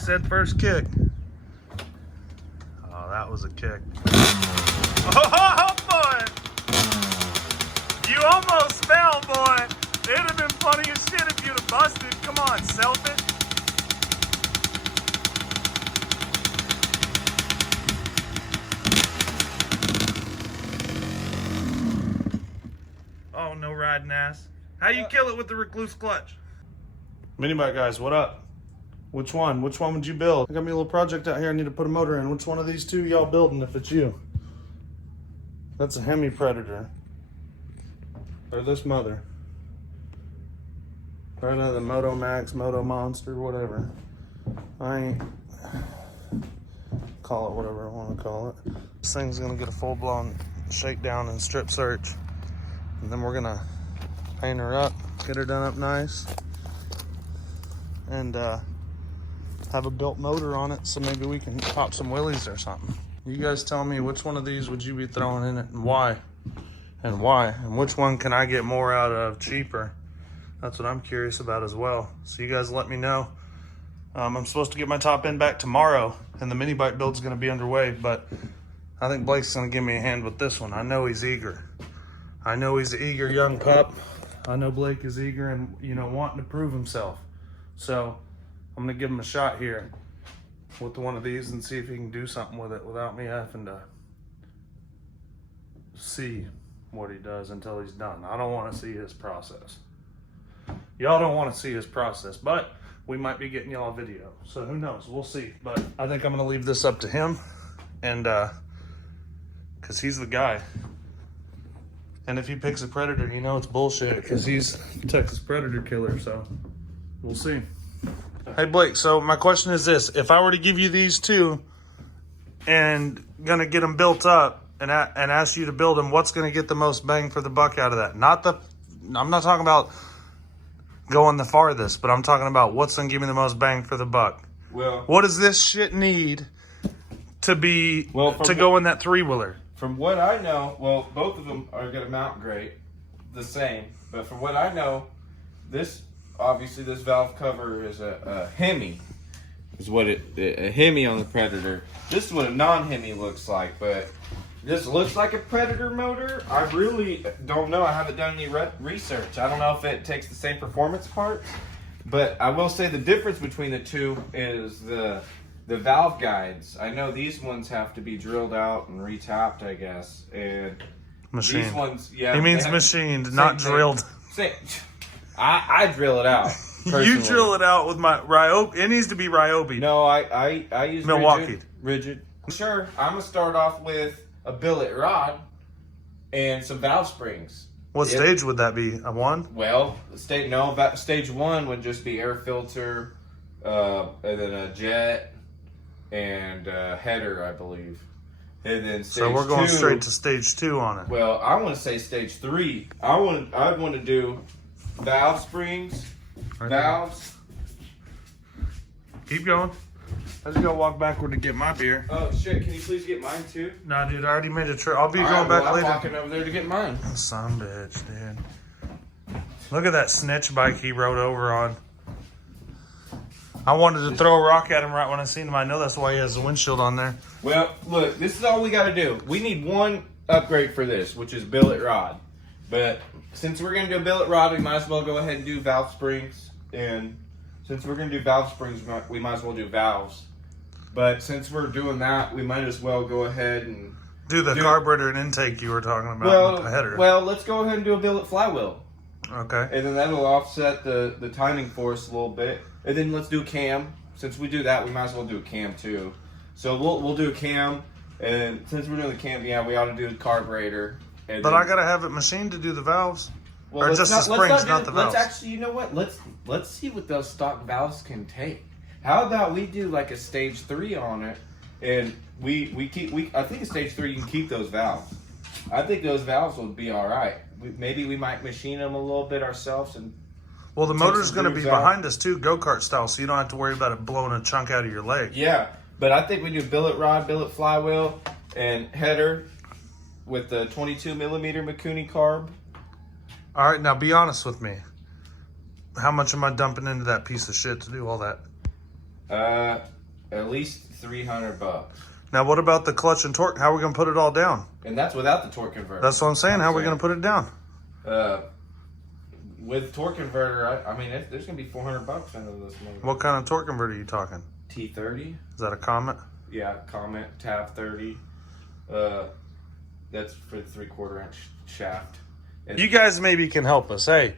said first kick. Oh, that was a kick. Oh, boy! You almost fell, boy. It'd have been funny as shit if you'd have busted. Come on, selfish. Oh, no riding ass. How you kill it with the recluse clutch? Mini bike guys, what up? Which one? Which one would you build? I got me a little project out here I need to put a motor in. Which one of these two y'all building if it's you? That's a Hemi Predator. Or this mother. Right out of the Moto Max, Moto Monster, whatever. I ain't... Call it whatever I want to call it. This thing's gonna get a full-blown shakedown and strip search. And then we're gonna paint her up, get her done up nice. And have a built motor on it, so maybe we can pop some wheelies or something. You guys tell me which one of these would you be throwing in it and why? And why? And which one can I get more out of cheaper? That's what I'm curious about as well. So you guys let me know. I'm supposed to get my top end back tomorrow and the mini bike build's gonna be underway, but I think Blake's gonna give me a hand with this one. I know he's eager. I know he's an eager young pup. I know Blake is eager and, you know, wanting to prove himself. So I'm gonna give him a shot here with one of these and see if he can do something with it without me having to see what he does until he's done. I don't want to see his process. Y'all don't want to see his process, but we might be getting y'all a video. So who knows? We'll see. But I think I'm gonna leave this up to him, and because he's the guy. And if he picks a Predator, you know it's bullshit because he's Texas Predator killer. So we'll see. Hey Blake, so my question is this: if I were to give you these two and gonna get them built up and ask you to build them, what's gonna get the most bang for the buck out of that? I'm not talking about going the farthest, but I'm talking about what's gonna give me the most bang for the buck. Well, what does this shit need to be to go in that 3-wheeler? From what I know, well, both of them are gonna mount great, the same. But from what I know, this valve cover is a Hemi. Is what a Hemi on the Predator. This is what a non-Hemi looks like, but this looks like a Predator motor. I really don't know. I haven't done any research. I don't know if it takes the same performance part, but I will say the difference between the two is the valve guides. I know these ones have to be drilled out and retapped, I guess, and Machined. These ones, yeah. He means machined, not drilled. I drill it out. You drill it out with my Ryobi. It needs to be Ryobi. No, I use Milwaukee. Rigid. Sure, I'm gonna start off with a billet rod and some valve springs. What stage would that be? A 1? Well, stage 1 would just be air filter, and then a jet and a header, I believe. And then stage so we're going 2, straight to stage 2 on it. Well, I want to say stage 3. I want to do valve springs, valves. Keep going. I just gotta walk backward to get my beer. Oh shit! Can you please get mine too? Nah, dude, I already made a trip. I'll be going back later. I'm walking over there to get mine. Son of a bitch, dude. Look at that snitch bike he rode over on. I wanted to throw a rock at him right when I seen him. I know that's why he has the windshield on there. Well, look, this is all we got to do. We need one upgrade for this, which is billet rod. But since we're going to do a billet rod, we might as well go ahead and do valve springs. And since we're going to do valve springs, we might as well do valves. But since we're doing that, we might as well go ahead and do the carburetor and intake you were talking about with the header. Well, let's go ahead and do a billet flywheel. Okay. And then that'll offset the timing force a little bit. And then let's do cam. Since we do that, we might as well do a cam too. So we'll do a cam. And since we're doing the cam, yeah, we ought to do the carburetor. And but I gotta have it machined to do the valves. Well, or just the springs, not the valves. Let's actually, you know what? Let's see what those stock valves can take. How about we do like a stage 3 on it, and I think a stage 3 you can keep those valves. I think those valves will be all right. Maybe we might machine them a little bit ourselves and. Well, the motor's going to be behind us too, go-kart style, so you don't have to worry about it blowing a chunk out of your leg. Yeah, but I think we do billet rod, billet flywheel, and header with the 22 millimeter Mikuni carb. All right, now be honest with me. How much am I dumping into that piece of shit to do all that? At least $300. Now, what about the clutch and torque? How are we going to put it all down? And that's without the torque converter. That's what I'm saying. How are we going to put it down? With torque converter, I mean, there's going to be $400 into this motor. What kind of torque converter are you talking? T30. Is that a Comet? Yeah, Comet, Tab 30. That's for the 3/4 inch shaft. And You guys maybe can help us. Hey,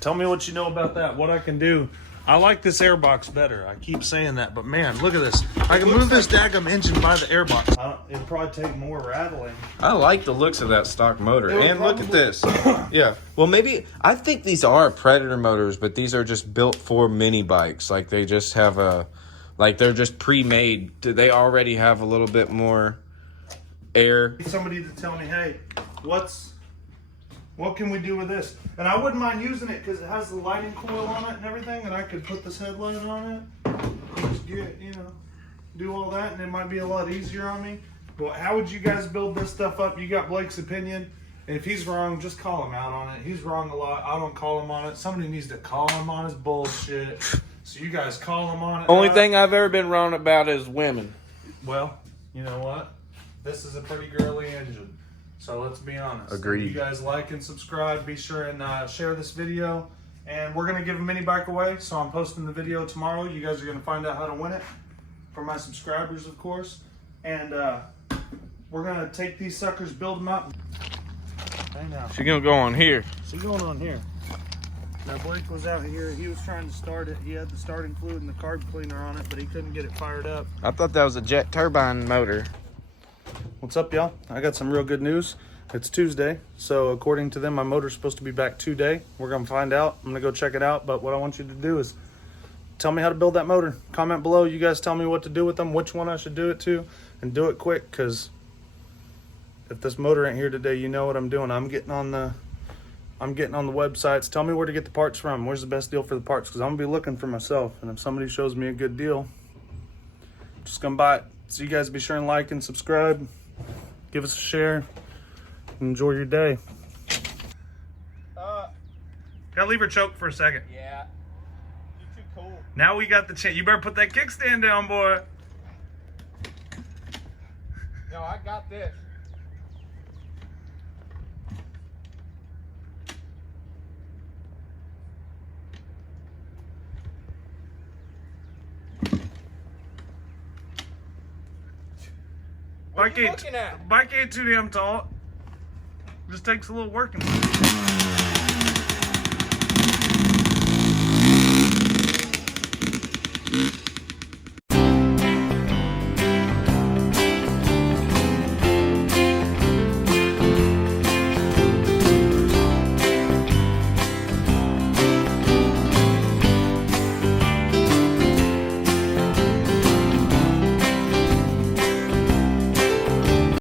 tell me what you know about that, what I can do. I like this airbox better. I keep saying that, but man, look at this. I can move this daggum engine by the airbox. It'd probably take more rattling. I like the looks of that stock motor. It would And look at probably- this. Yeah. Well, maybe, I think these are Predator motors, but these are just built for mini bikes. Like they just have like they're just pre-made. They already have a little bit more air. Somebody to tell me, hey, what can we do with this? And I wouldn't mind using it because it has the lighting coil on it and everything, and I could put this headlight on it. Just get, do all that, and it might be a lot easier on me. But how would you guys build this stuff up? You got Blake's opinion. And if he's wrong, just call him out on it. He's wrong a lot. I don't call him on it. Somebody needs to call him on his bullshit. So you guys call him on it. Only thing I've ever been wrong about is women. Well, you know what? This is a pretty girly engine. So let's be honest. Agreed. You guys like and subscribe. Be sure and share this video. And we're going to give a mini bike away. So I'm posting the video tomorrow. You guys are going to find out how to win it. For my subscribers, of course. And we're going to take these suckers, build them up. Hey now. She's gonna go on here. What's going on here? Now Blake was out here. He was trying to start it. He had the starting fluid and the carb cleaner on it, but he couldn't get it fired up. I thought that was a jet turbine motor. What's up, y'all? I got some real good news. It's Tuesday, so according to them, my motor's supposed to be back today. We're gonna find out. I'm gonna go check it out, but what I want you to do is tell me how to build that motor. Comment below. You guys tell me what to do with them, which one I should do it to, and do it quick, because if this motor ain't here today, you know what I'm doing. I'm getting on the websites. Tell me where to get the parts from. Where's the best deal for the parts? Because I'm gonna be looking for myself, and if somebody shows me a good deal, just gonna buy it. So you guys be sure and like and subscribe. Give us a share. Enjoy your day. Gotta leave her choke for a second. Yeah. You're too cool. Now we got the chance. You better put that kickstand down, boy. No, I got this. What are you looking at? Bike ain't too damn tall. Just takes a little working.